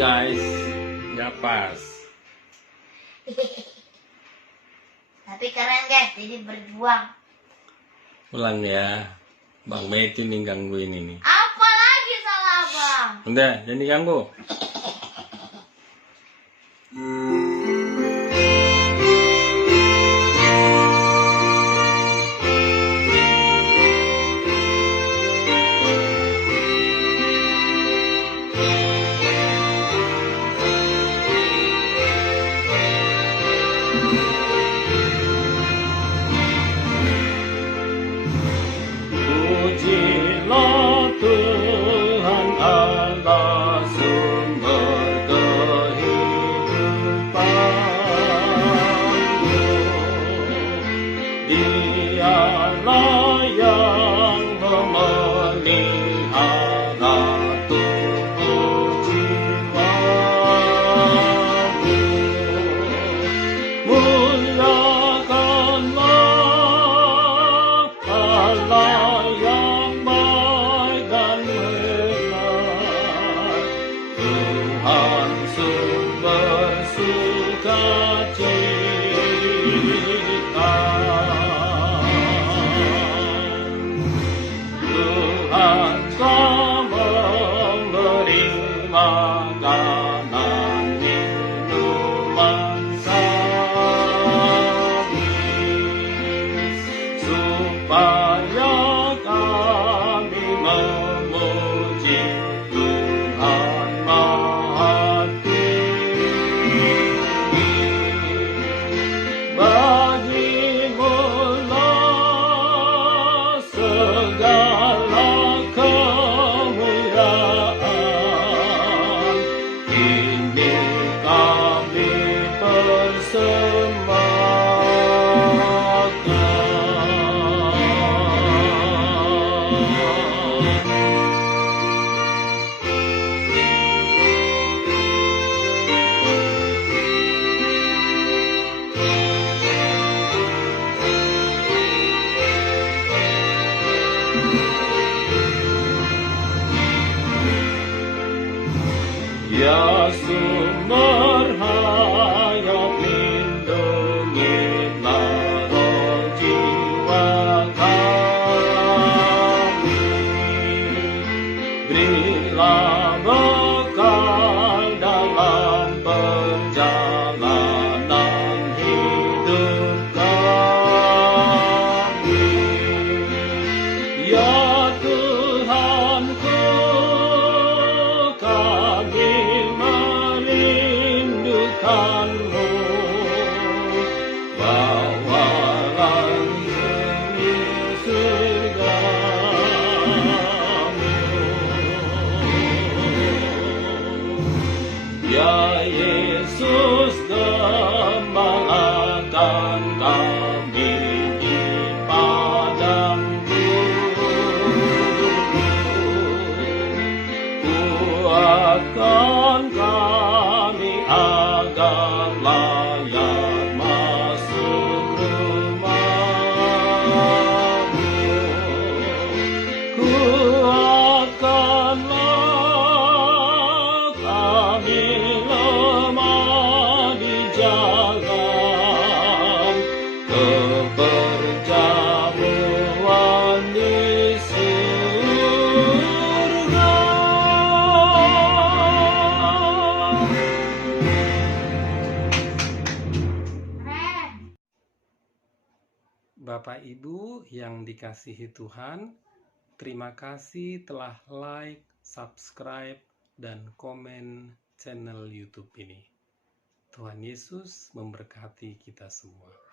Guys, nggak pas. Tapi keren guys, jadi berjuang. Ulang ya, Bang Metin nih gangguin ini. Apa lagi salah bang? Udah, jangan diganggu. Pujilah Tuhan Allah sumber kehidupanmu. Dialah yang memelihara tubuh jiwamu. Muliakanlah Allah yang baik dan benar, Tuhan sumber sukacita. Tuhan telah memberi makanan minuman kami, supaya kami memuji Tuhan Maha Tinggi. Bagimu-lah segala kemuliaan, ini kami Ya sumber hayat, lindungilah roh jiwa kami. Berilah bekal dalam perjalanan hidup kami. Ya Tuhanku, kami merindukanmu. Bawalah kami surgamu. Ya Yesus, gembalakan kami di padang gurun. Kuatkan kami agar layak masuk rumah-Mu. Kuatkanlah kami lemah di jalan keperjamuan di surga. Bapak Ibu yang dikasihi Tuhan, terima kasih telah like, subscribe, dan komen channel YouTube ini. Tuhan Yesus memberkati kita semua.